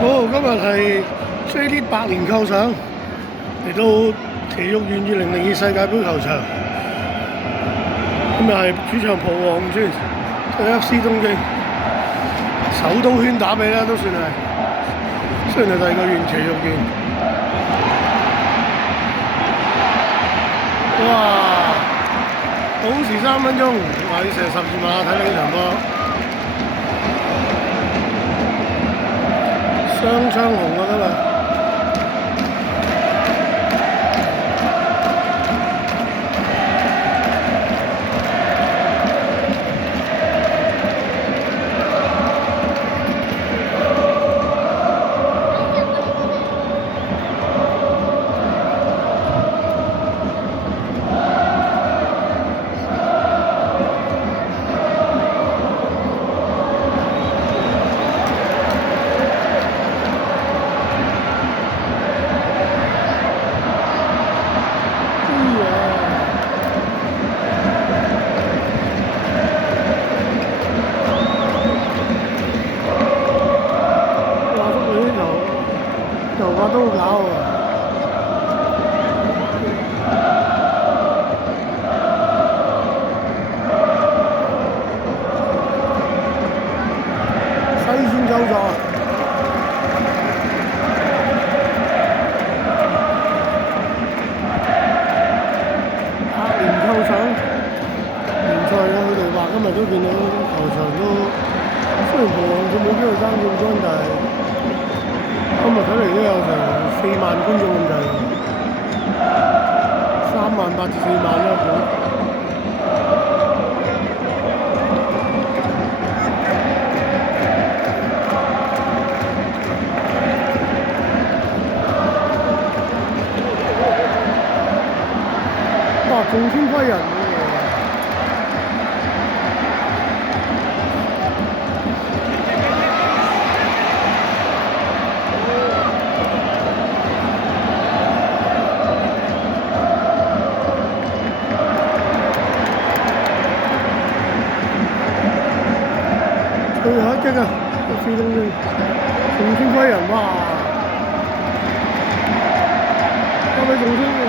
好，今日係 J.D. 百年構想嚟到體育園2002世界盃球場，今日係主場蒲黃村對 F.C. 東京，首都圈打比啦，都算係，雖然係第二個園體育園。哇！補時3分鐘，話要射12碼睇呢場波。雙槍紅啊今日！頭髮都好搞喎！西線救助，百年構想聯賽啊！佢哋話今日都見到球場都雖然蒲黃佢冇機會爭冠軍，但係今日睇嚟都有成4萬觀眾咁滯，3萬8至4萬啦估。哇！仲千批人喎！最後一擊啊！FC東京仲千批人哇！係咪仲千批人？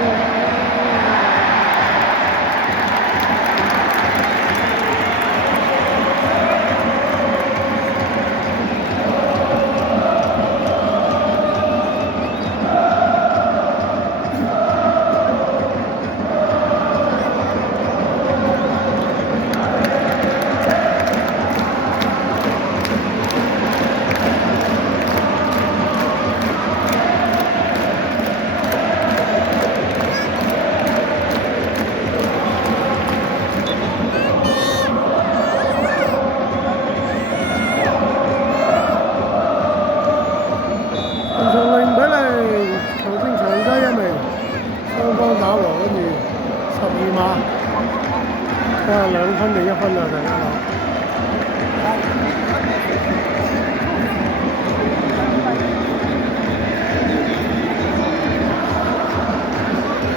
打和跟住12碼，睇下2分定1分啊！大家講。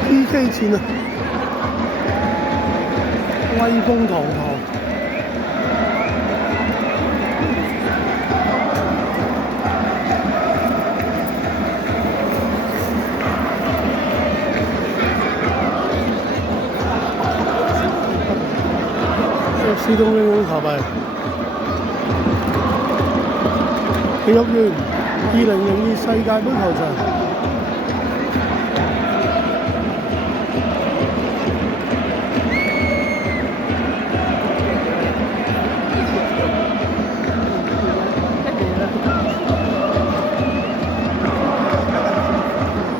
PK 戰啊！威風堂堂。FC 東京球迷，體育園2002世界盃球場，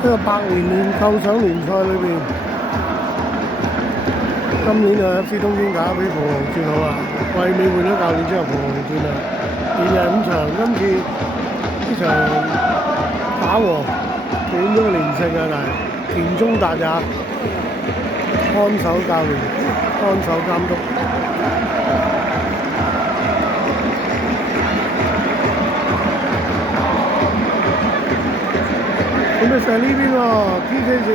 呢個百年構想聯賽裏邊。今年啊 FC 東京打比蒲黃村好啊，季尾換咗教練之後，蒲黃村啊連贏5場，今次呢場打和斷咗個連勝啊，但係田中達也看守教練、看守監督。咁你射呢邊喎 ，PK 戰。